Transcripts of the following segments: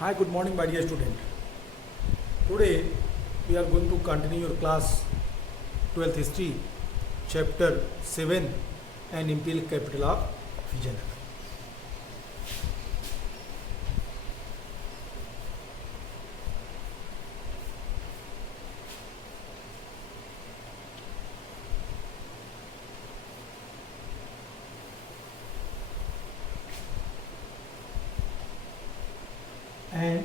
Hi, good morning, my dear student. Today we are going to continue your class 12th history, chapter 7, and imperial capital of Vijayanagar. And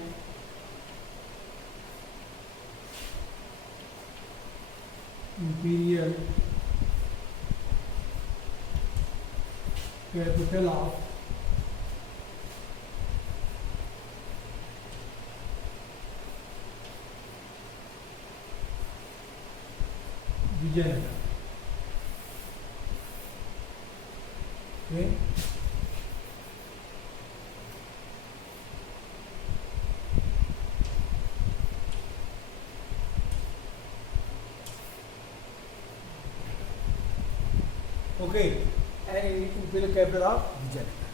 imperial capital of Vijayanagar. Okay. Okay, and imperial capital of Vijayanagar.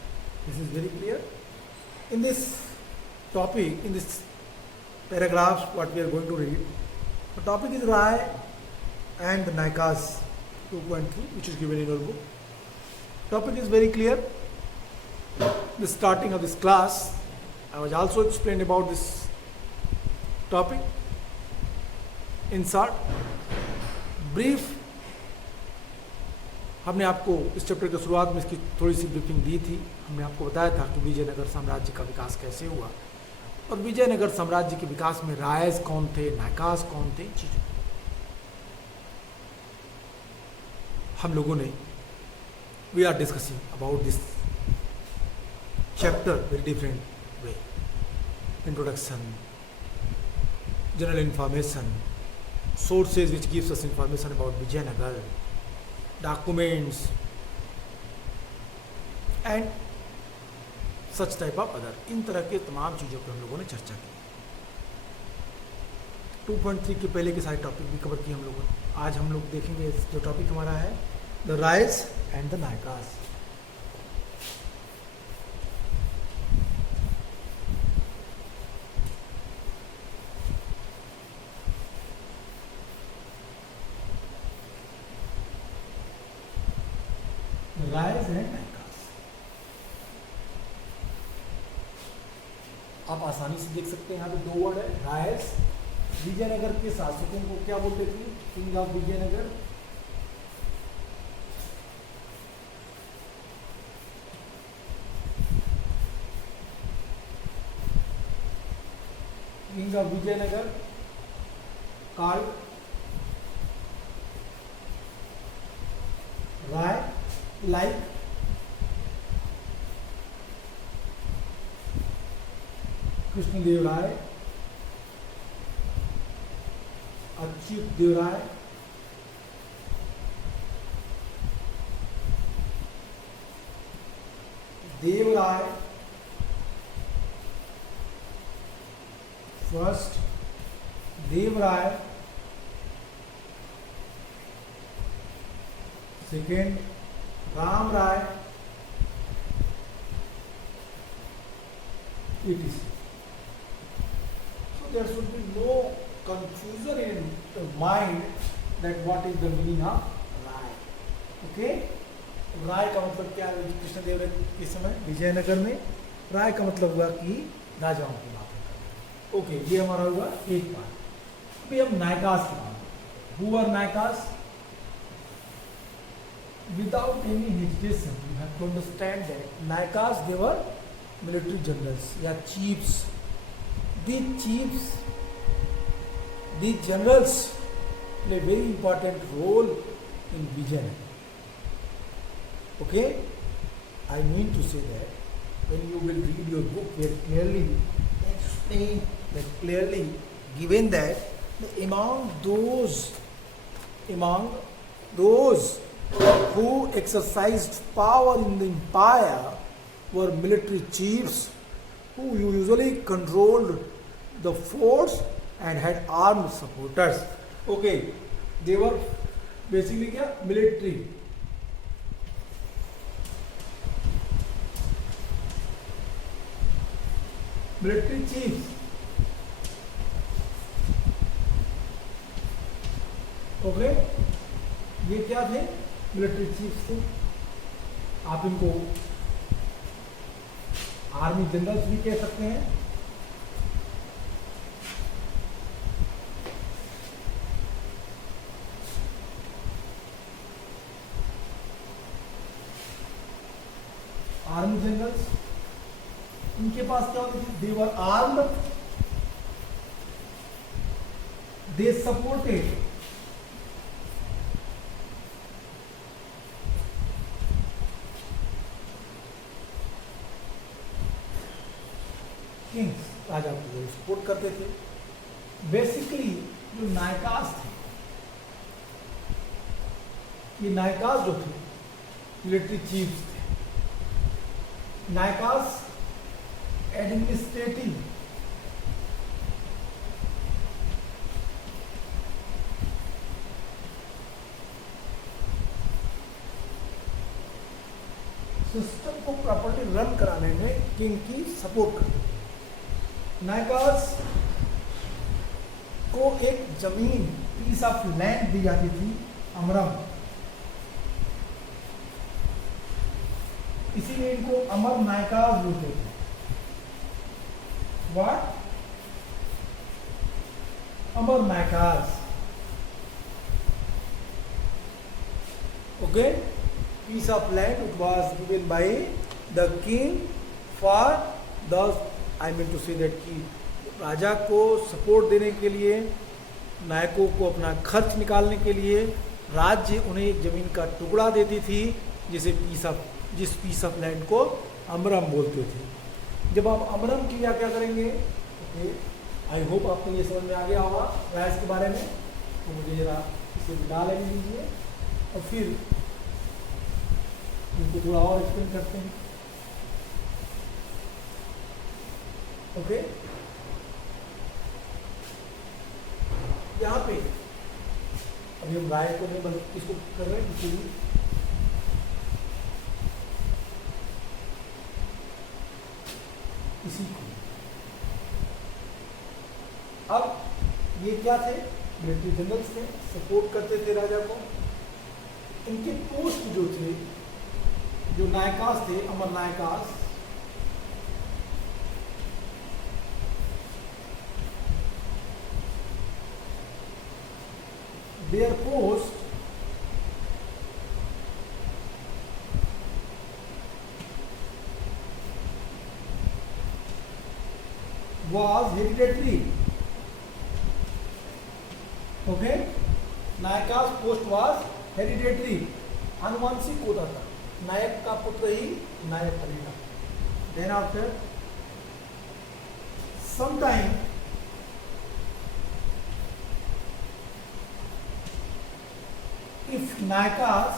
This is very clear. In this topic, in this paragraphs, what we are going to read, the topic is Rai and the Naikas 2.3, which is given in your book. Topic is very clear. The starting of this class, I was also explained about this topic. In short, brief, हमने आपको इस chapter की शुरुआत में इसकी थोड़ी सी briefing दी थी. हमने आपको बताया था कि विजयनगर साम्राज्य का विकास कैसे हुआ और विजयनगर साम्राज्य के विकास में रायस कौन थे, नायकास कौन थे, चीज़ों हम लोगों ने we are discussing about this chapter very different way. Introduction, general information, sources which gives us information about Vijayanagar, documents and such type of other, इन तरह के तमाम चीज़ों पर हम लोगों ने चर्चा की. 2.3 के पहले के सारे टॉपिक भी कवर किए हम लोगों ने. आज हम लोग देखेंगे जो टॉपिक हमारा है the rise and the Nayakas. Rise and Nayakas आप आसानी से देख सकते हैं. यहाँ पे दो वर्ड है. रायस, विजयनगर के शासकों को क्या बोलते थे? King of Vijayanagar. King of Vijayanagar called Rai, like Krishnadev Rai, Achyut Dev Rai, Dev Rai, first Dev Rai, second Ram Rai, etc. So there should be no confusion in the mind that what is the meaning of Rai. Okay? राय का मतलब क्या है? कृष्णदेव के समय विजयनगर में राय का मतलब हुआ कि राजाओं की बात. ओके, ये हमारा हुआ एक बात. अभी हम नायकास की बात. Who are Nayakas? Without any hesitation, you have to understand that Naikas, they were military generals, yeah, chiefs. These chiefs, these generals play a very important role in Vijayanagar. Okay? I mean to say that when you will read your book, where clearly explained, that clearly given that among those who exercised power in the empire were military chiefs who usually controlled the force and had armed supporters. Okay, they were basically क्या? Military. Military chief, okay, ये क्या थे? Military chief थे। आप इनको army generals भी कह सकते हैं। आर्मी जनरल्स, इनके पास क्या होती थी? दे वर आर्म्ड, दे सपोर्टेड किंग्स, राजा को सपोर्ट करते थे। बेसिकली जो नायकास थे, ये नायकास जो थे मिलिट्री चीफ्स थे। नायकास एडमिनिस्ट्रेटिव सिस्टम को प्रॉपर्ली रन कराने में किंग की सपोर्ट करते थे। नायकास को एक जमीन, पीस ऑफ लैंड दी जाती थी, अमरम, इसीलिए इनको अमर नायकास बोलते थे। What? Amar Nayakas, okay. piece of land it was given by the king for the, I mean to say that कि राजा को सपोर्ट देने के लिए, नायकों को अपना खर्च निकालने के लिए राज्य उन्हें एक जमीन का टुकड़ा देती थी, जिस पीस ऑफ लैंड को अमरम बोलते थे। जब आप अमरम किया क्या करेंगे, ओके, आई होप आपको ये समझ में आ गया होगा राइट्स के बारे में। तो मुझे जरा इसे मिला लेने दीजिए और फिर इनको थोड़ा और एक्सप्लेन करते हैं, ओके। यहाँ पे अभी हम राय को नहीं बल्कि किसको कर रहे हैं, किसी को। अब ये क्या थे? मिलिट्री जनरल्स थे, सपोर्ट करते थे राजा को। इनके पोस्ट जो थे, जो नायकास थे, Amar Nayakas, their post was hereditary, okay, Nayakas post was hereditary, आनुवंशिक होता था, नायक का पुत्र ही नायक बनेगा। Then after some time if Nayakas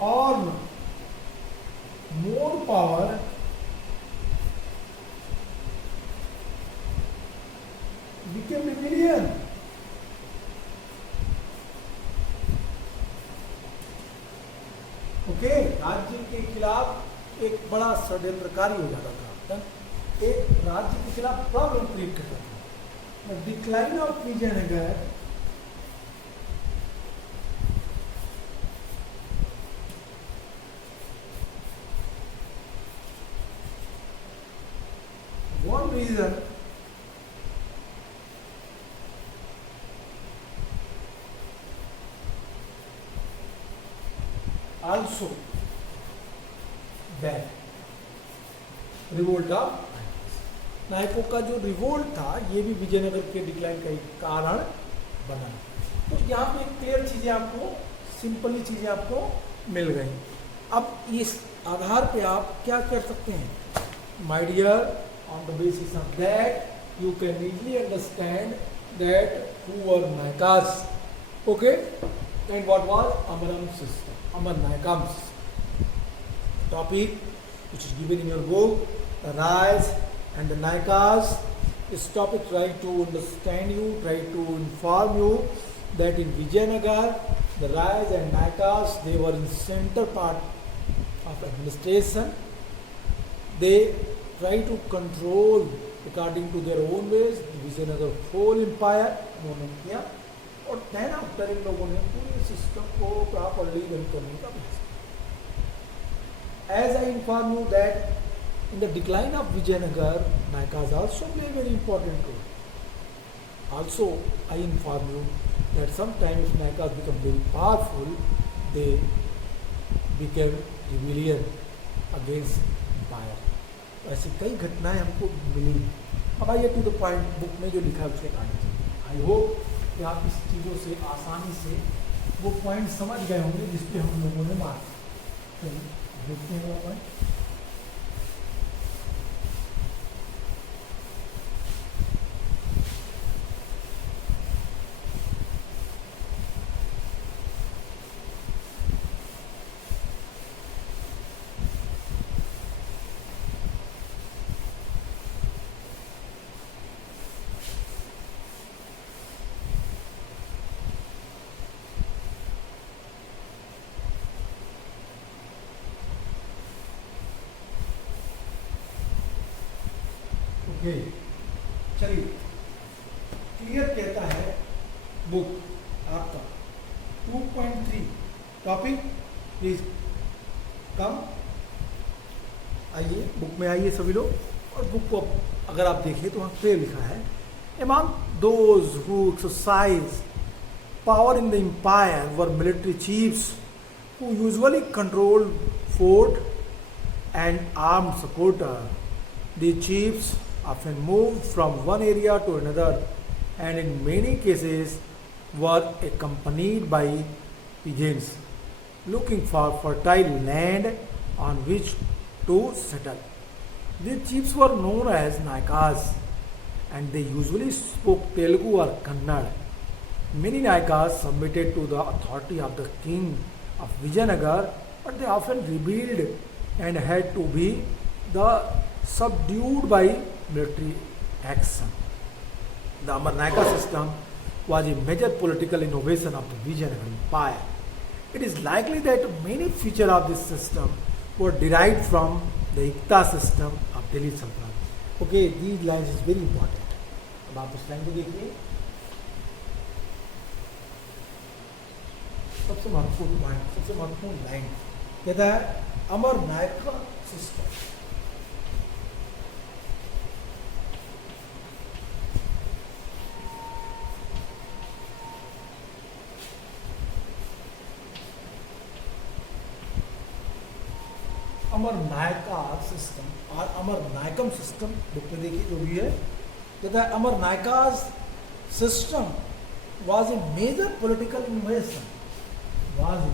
or more power became rebellion, ओके, राज्य के खिलाफ एक बड़ा षड्यंत्रकारी हो जाता था, एक राज्य के खिलाफ प्रॉब्लम क्रिएट करता था। Decline of Vijayanagar one reason also that revolt of नायकों का जो रिवोल्ट था, ये भी विजयनगर के डिक्लाइन का एक कारण बना। तो यहाँ पे क्लियर चीजें आपको, सिंपली चीजें आपको मिल गई। अब इस आधार पे आप क्या कर सकते हैं? My dear, on the basis of that you can easily understand that who were Nayakas, okay, and what was Amaram system, Amar Nayakam system. Topic which is given in your book, the Raj and the Nayakas. This topic try to understand you, try to inform you that in Vijayanagar, the Rayas and Nayakas, they were in center part of administration. They try to control according to their own ways the Vijayanagar whole empire उन्होंने किया और then after इन लोगों ने पूरे system को properly run करने का प्रयास किया. As I inform you that in the decline of Vijayanagar, Nayakas also play a very important role. Also, I inform you that sometimes if Nayakas become very powerful, they became rebellion against empire. ऐसी कई घटनाएं हमको मिली. अब आइए to the point, book में जो लिखा है उसके कारण. आई होप कि आप इस चीज़ों से आसानी से वो पॉइंट समझ गए होंगे जिस पे हम लोगों ने बात की. देखते हैं वो पॉइंट. चलिए, क्लियर कहता है बुक आपका 2.3 टॉपिक. प्लीज कम आइए, बुक में आइए सभी लोग. और बुक को अगर आप देखें तो वहाँ पे लिखा है among those who exercise power in the empire were military chiefs who usually controlled fort and armed supporter. The chiefs often moved from one area to another and in many cases were accompanied by peasants looking for fertile land on which to settle. These chiefs were known as Nayakas and they usually spoke Telugu or Kannada. Many Nayakas submitted to the authority of the king of Vijayanagar, but they often rebelled and had to be subdued by military action. The Amarnayaka system was a major political innovation of the Vijayanagar Empire. It is likely that many features of this system were derived from the Ikta system of Delhi Sultanate. Okay, these lines is very important. अब आप इस line को देखिए. सबसे महत्वपूर्ण point, सबसे महत्वपूर्ण line कहता है अमरनायका सिस्टम. अमरनायका सिस्टम और अमरनायकम सिस्टम बुक में देखिए जो भी है, कहता है अमरनायका's system was a major political innovation. Was a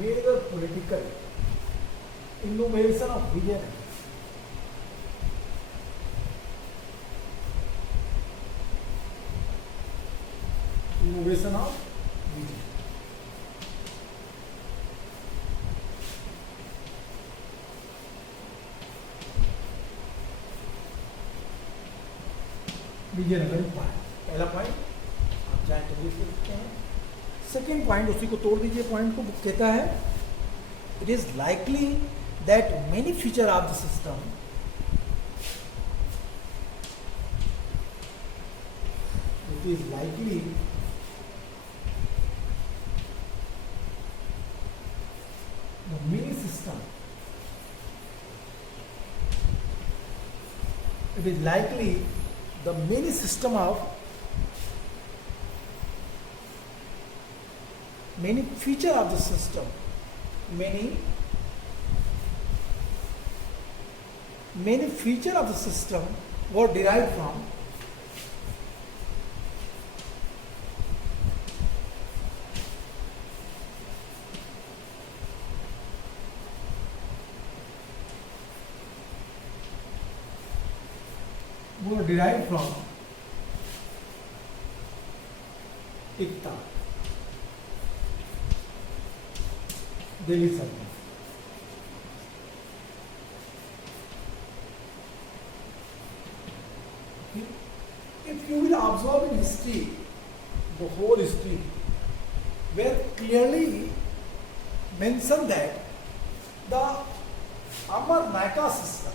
major political innovation of Vijayanagar. Innovation of Vijayanagar empire. पहला पॉइंट आप चाहे तो देख सकते हैं. सेकेंड पॉइंट उसी को तोड़ दीजिए. पॉइंट को कहता है it is likely that many feature of the system it is likely the mini system, it is likely the mini system of many feature of the system, many feature of the system were derived from Ikta, Delhi Sultanate. अब 2.3 में देखिए, 2.3 में कहता है अमरनायका system. 2.3 में कहता है अमरनायका system was a major political innovation of Vijayanagar. It is likely that many features of the system, many feature of the system were derived from Delhi Sultanate. If you will observe in history, the whole history, where clearly mentioned that the Amarnaka system,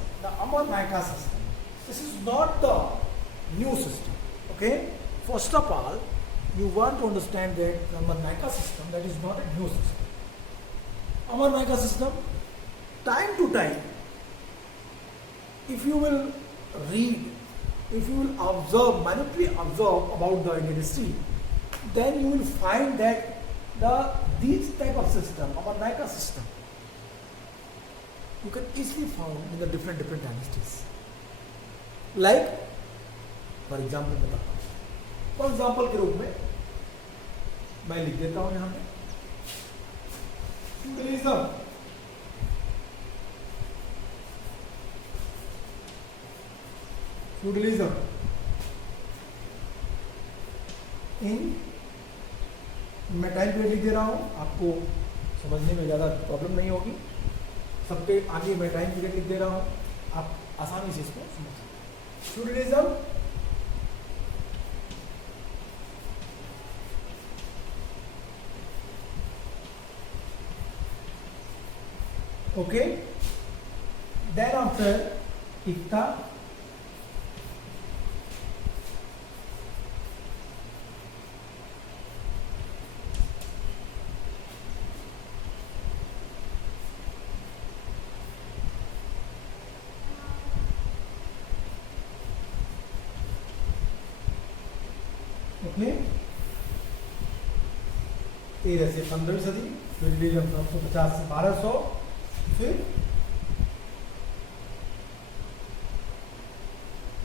this is not the new system. Okay? First of all, you want to understand that the Amarnaka system, that is not a new system. Amarnaka system, time to time, if you will read, if you will observe, minutely observe about the Indian history, then you will find that these type of system, Amarnaka system, you can easily found in the different dynasties. Like, for example के रूप में मैं लिख देता हूँ यहाँ पे feudalism इन मैं टाइम पीरियड लिख दे रहा हूँ, आपको समझने में ज़्यादा प्रॉब्लम नहीं होगी। सबके आगे मैं टाइम पीरियड लिख दे रहा हूँ, आप आसानी से इसको समझ सकते। फ्यूडलिज्म ओके, देन आफ्टर एकता, ओके, 13 से 15वीं सदी, फ्यूडलिज्म 750 से 1200, फिर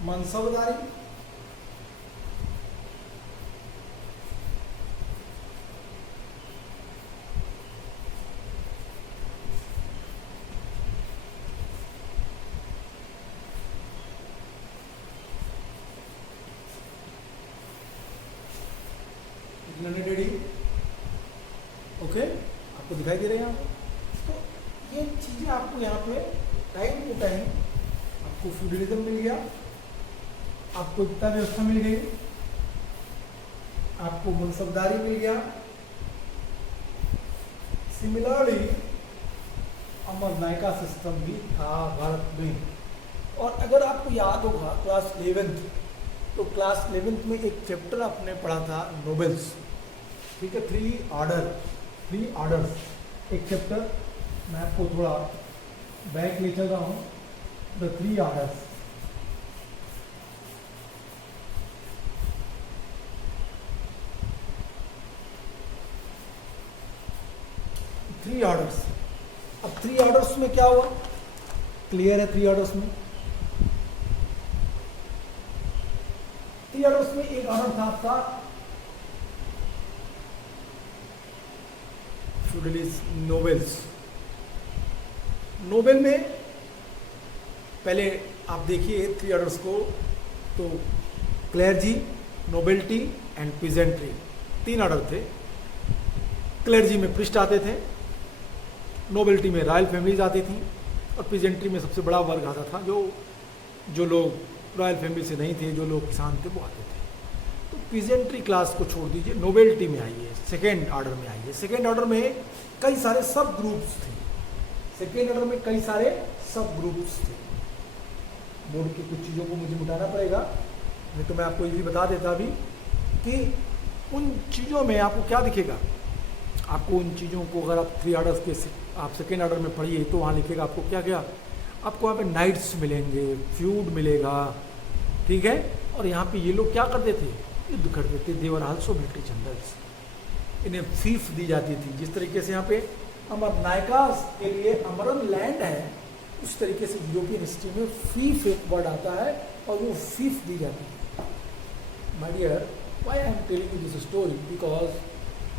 मनसबदारी, ओके, आपको दिखाई दे रहे हैं यहाँ पे। तो ये चीजें आपको यहाँ पे टाइम टू टाइम आपको फ्यूडलिज्म मिल गया, आपको एकता व्यवस्था मिल गई, आपको मनसबदारी मिल गया। सिमिलरली अमरनायका सिस्टम भी था भारत में। और अगर आपको याद होगा क्लास 11th, तो क्लास 11th में एक चैप्टर आपने पढ़ा था नोबेल्स, ठीक है, 3 ऑर्डर्स, एक चैप्टर मैं आपको थोड़ा बैक ले चल रहा हूँ, द 3 ऑर्डर्स। अब 3 ऑर्डर्स में क्या हुआ, क्लियर है? 3 ऑर्डर्स में एक ऑर्डर था आपका नोबेल्स। नोबेल में पहले आप देखिए 3 ऑर्डर्स को, तो क्लेर्जी, नोबेल्टी एंड पीजेंट्री, 3 ऑर्डर थे। क्लेर्जी में प्रिस्ट आते थे, नोबेल्टी में रॉयल फैमिलीज आती थी, और पीजेंट्री में सबसे बड़ा वर्ग आता था जो लोग रॉयल फैमिली से नहीं थे, जो लोग किसान थे, वो आते थे। तो पीजेंट्री क्लास को छोड़ दीजिए, नोबेल्टी में आइए, सेकेंड ऑर्डर में आइए। सेकेंड ऑर्डर में कई सारे सब ग्रुप्स थे, बोर्ड की कुछ चीज़ों को मुझे मिटाना पड़ेगा, नहीं तो मैं आपको ये भी बता देता अभी कि उन चीज़ों में आपको क्या दिखेगा। आपको उन चीज़ों को अगर आप 3 ऑर्डर्स के आप सेकेंड ऑर्डर में पढ़िए तो वहाँ लिखेगा आपको क्या क्या, आपको वहाँ पे नाइट्स मिलेंगे, फ्यूड मिलेगा, ठीक है। और यहाँ पे ये लोग क्या करते थे, युद्ध करते थे, देवर आल्सो मिलिट्री जनरल्स, इन्हें फीफ दी जाती थी। जिस तरीके से यहाँ पे अमरनायकास के लिए अमरन लैंड है, उस तरीके से यूरोपियन हिस्ट्री में फीफ एक वर्ड आता है और वो फीफ दी जाती है। My dear, why I am telling you this story,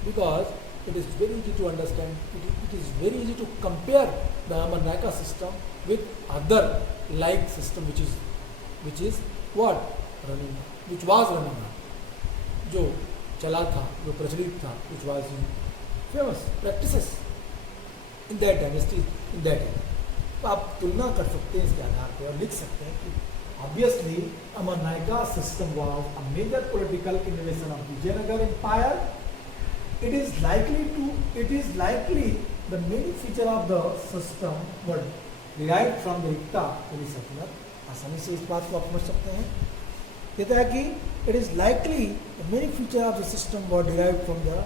because it is very easy to understand, it is very easy to compare the Amarnaka system with other like system which is what running, which was running now, जो चला था, जो प्रचलित था, which was in famous practices in that dynasty, in that era। तो आप तुलना कर सकते हैं इसके आधार पर और लिख सकते हैं कि Obviously, Amarnaika system was a major political innovation of Vijayanagar Empire. It is likely the main feature of the system were derived from the Ikta Saltanat. आसानी से इस बात को आप समझ सकते हैं. कहता है कि it is likely the main feature of the system were derived from the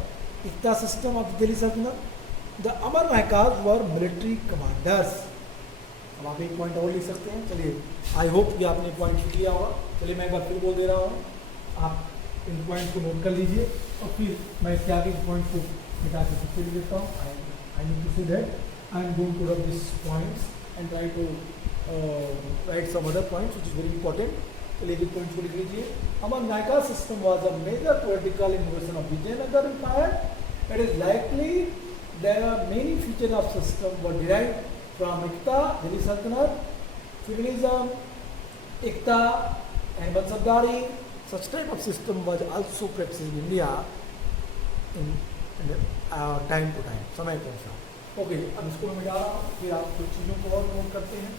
Ikta system of the Delhi Sultanate. The Amarnaikas were military commanders. अब आप एक पॉइंट और लिख सकते हैं. चलिए, आई होप कि आपने पॉइंट लिख लिया होगा. चलिए मैं एक बार फिर बोल दे रहा हूँ, आप इन पॉइंट को नोट कर लीजिए और फिर मैं इसके आगे के पॉइंट को मिटा कर फिर देता हूँ. I need to see that I am going to rub this points and try to write some other points which is very important. चलिए ये पॉइंट्स को लिख लीजिए. Amarnaika system was a major political innovation of Vijayanagar Empire. It is likely there are many features of system were derived from Ikta, Delhi Sultanate, feudalism, Ikta, and Mansabdari. Such type of system was also practiced in India in time to time, समय के अनुसार. Okay, अब इसको मैं मिटा रहा हूँ, फिर आप कुछ चीज़ों को और नोट करते हैं.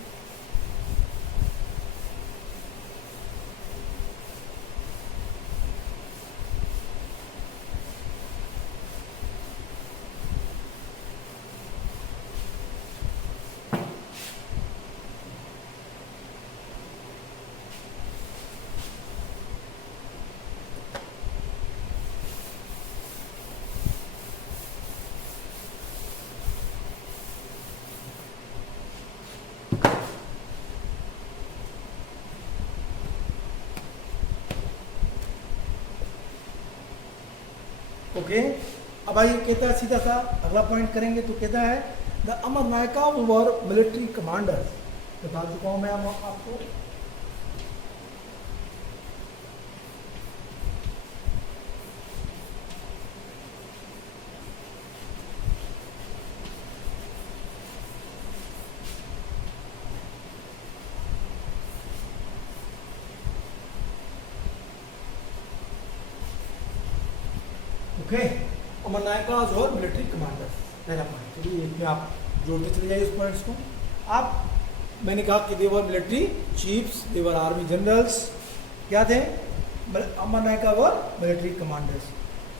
ओके, अब आइए कहता है सीधा सा अगला पॉइंट करेंगे. तो कहता है द अमरनायका वर मिलिट्री कमांडर्स. बता चुका हूं मैं आपको. ओके, Amarnaikas और मिलिट्री कमांडर्स, पहला पॉइंट. चलिए इसमें आप जोड़ते चले जाइए उस पॉइंट्स को. आप, मैंने कहा कि देवर मिलिट्री चीफ्स, देवर आर्मी जनरल्स. क्या थे? Amarnaika were military commanders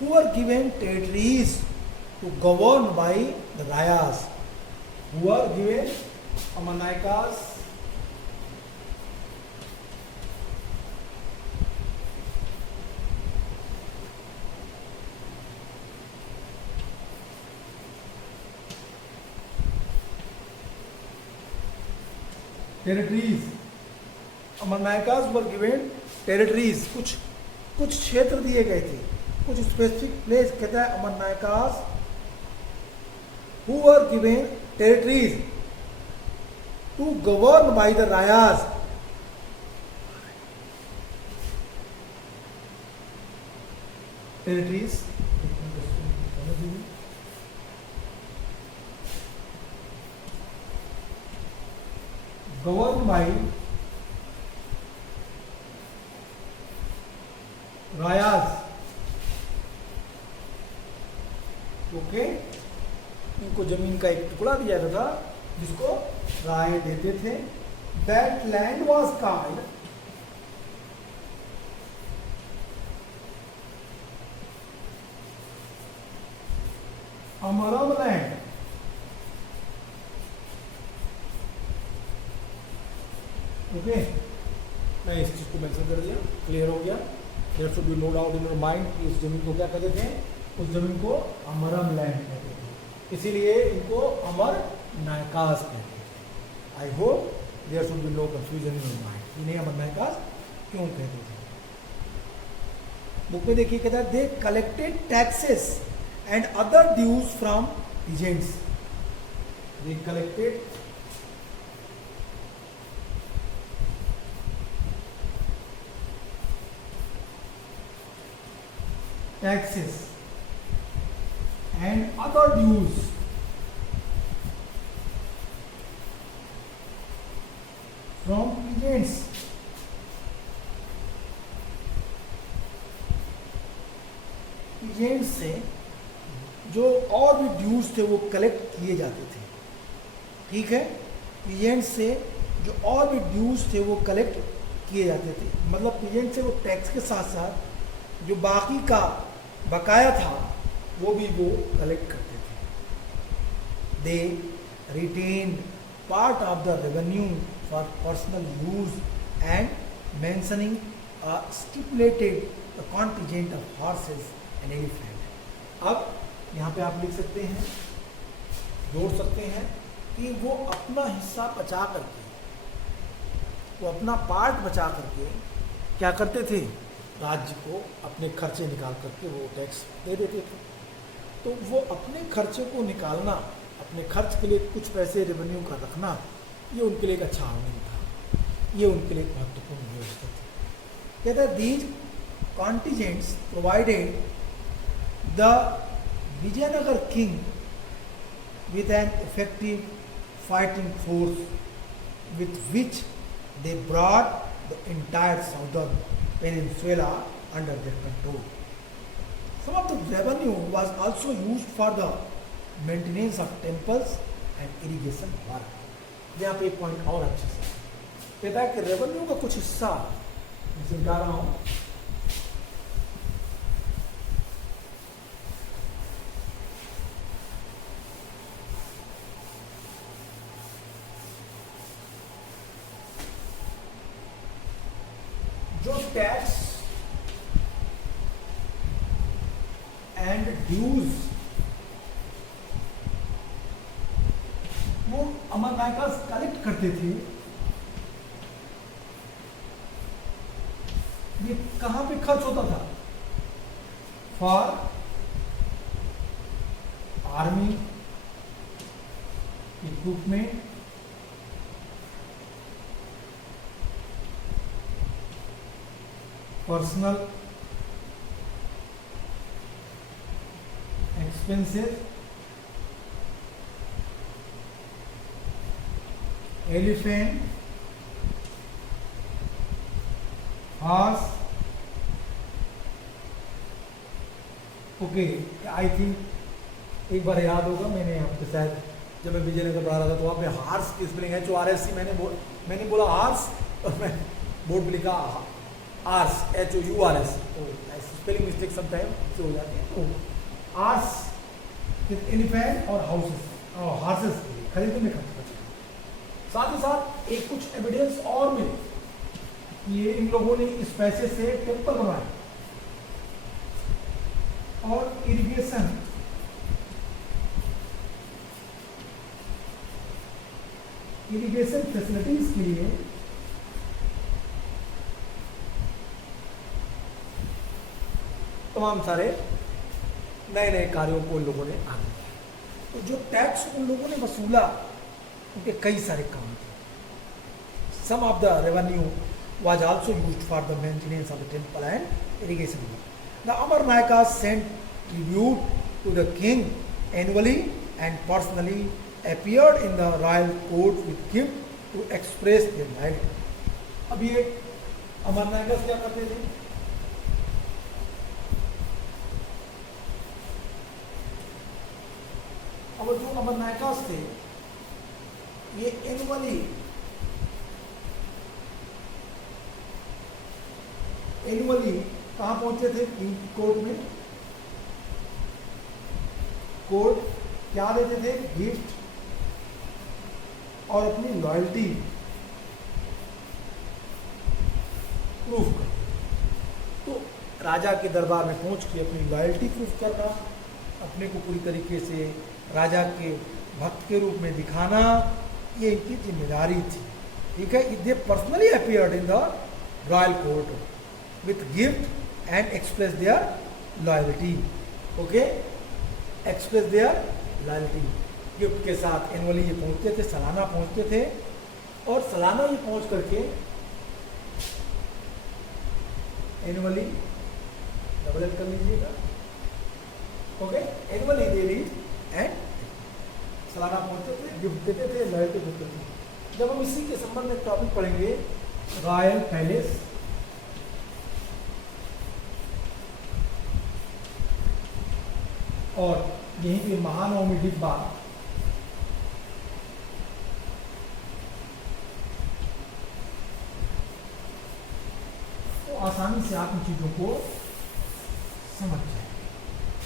who were given territories to govern by the Rayas. Who were given Amarnaikas territories. Amarnayakas were given territories, कुछ क्षेत्र दिए गए थे, कुछ स्पेसिफिक प्लेस. कहता है Amarnayakas who were given territories to govern by the Rayas. Territories governed by Rayas. ओके, इनको जमीन का एक टुकड़ा दिया था जिसको राय देते थे. That land was called Amaram land. Okay, मैं इस चीज को मेंशन कर दिया. क्लियर हो गया. There should be no doubt in your mind कि इस जमीन को क्या कहते थे. उस जमीन को अमरम लैंड कहते थे, इसीलिए इनको अमर नायकास कहते थे. I hope there should be no confusion in your mind. इन्हें अमर नायकास क्यों कहते थे. बुक में देखिए, कहता है they collected taxes and other dues from peasants. They collected taxes and other dues from peasants. peasants से जो और भी ड्यूज थे वो कलेक्ट किए जाते थे. ठीक है, peasants से जो और भी ड्यूज थे वो कलेक्ट किए जाते थे, मतलब पीजेंट से वो टैक्स के साथ साथ जो बाकी का बकाया था वो भी वो कलेक्ट करते थे। They retain part of the revenue for personal use and mentioning stipulated the contingent of horses and elephant. अब यहाँ पे आप लिख सकते हैं, जोड़ सकते हैं कि वो अपना हिस्सा बचा करके, वो अपना पार्ट बचा करके क्या करते थे, राज्य को अपने खर्चे निकाल करके वो टैक्स दे देते थे। तो वो अपने खर्चे को निकालना, अपने खर्च के लिए कुछ पैसे रेवेन्यू का रखना, ये उनके लिए एक अच्छा आमदन था, ये उनके लिए एक महत्वपूर्ण व्यवस्था थी। कहते हैं these contingents provided the Vijayanagar king with an effective fighting force with which they brought the entire southern peninsula under their control. Some of the revenue was also used for the maintenance of temples and irrigation work. यहाँ पे एक point और अच्छे से कहता है कि revenue का कुछ हिस्सा मैं समझा रहा हूँ, जो टैक्स एंड ड्यूज वो अमरनायकस कलेक्ट करते थे, ये कहां पे खर्च होता था, for army equipment, personal expenses, elephant, horse. Okay, I think एक बार याद होगा, मैंने आपके शायद जब मैं विजयनगर पढ़ा रहा था तो वहाँ पे हॉर्स की स्पेलिंग है, जो RSC मैंने बोला हॉर्स और मैं बोर्ड पे लिखा hours, HOURS, spelling mistake sometimes हो जाती है। तो आर्स विद एलिफेंट और हाउसेस और हॉर्सेस खरीदने में खर्च करते हैं। साथ ही साथ एक कुछ एविडेंस और मिले, ये इन लोगों ने इस पैसे से टेम्पल बनवाए और इरिगेशन फैसिलिटीज के लिए तमाम सारे नए नए कार्यों को उन लोगों ने आगे किया। तो जो टैक्स उन लोगों ने वसूला उनके कई सारे काम थे। Some of the revenue was also used for the maintenance of the temple and irrigation work. The Amarnayakas sent tribute to the king annually and personally appeared in the royal court with gift to express their loyalty. अब ये अमरनायकास क्या करते थे, अब जो अमरनायकास थे ये annually कहाँ पहुंचे थे, कोर्ट में। कोर्ट क्या देते थे, गिफ्ट और अपनी लॉयल्टी प्रूफ करते। तो राजा के दरबार में पहुंच के अपनी लॉयल्टी प्रूफ करना, अपने को पूरी तरीके से राजा के भक्त के रूप में दिखाना, ये इनकी जिम्मेदारी थी। ठीक है, they personally appeared in the royal court with gift and express their loyalty. Okay, express their loyalty gift के साथ एनुअली ये पहुंचते थे, सालाना पहुंचते थे, और सालाना ये पहुंच करके एनुअली डबल कर लीजिएगा। ओके, एनुअली दे ली एंड सालाना पहुंचते थे, गिफ्ट देते थे, लॉयल्टी देते थे। जब हम इसी के संबंध में टॉपिक पढ़ेंगे, रॉयल पैलेस, और यहीं पे महानवमी डिब्बा, आसानी से आप इन चीज़ों को समझ जाएंगे।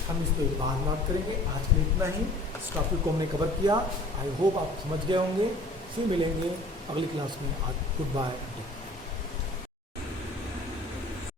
हम इस पर बाद बात करेंगे। आज के लिए इतना ही, इस टॉपिक को हमने कवर किया। आई होप आप समझ गए होंगे। फिर मिलेंगे अगली क्लास में। आज गुड बाय।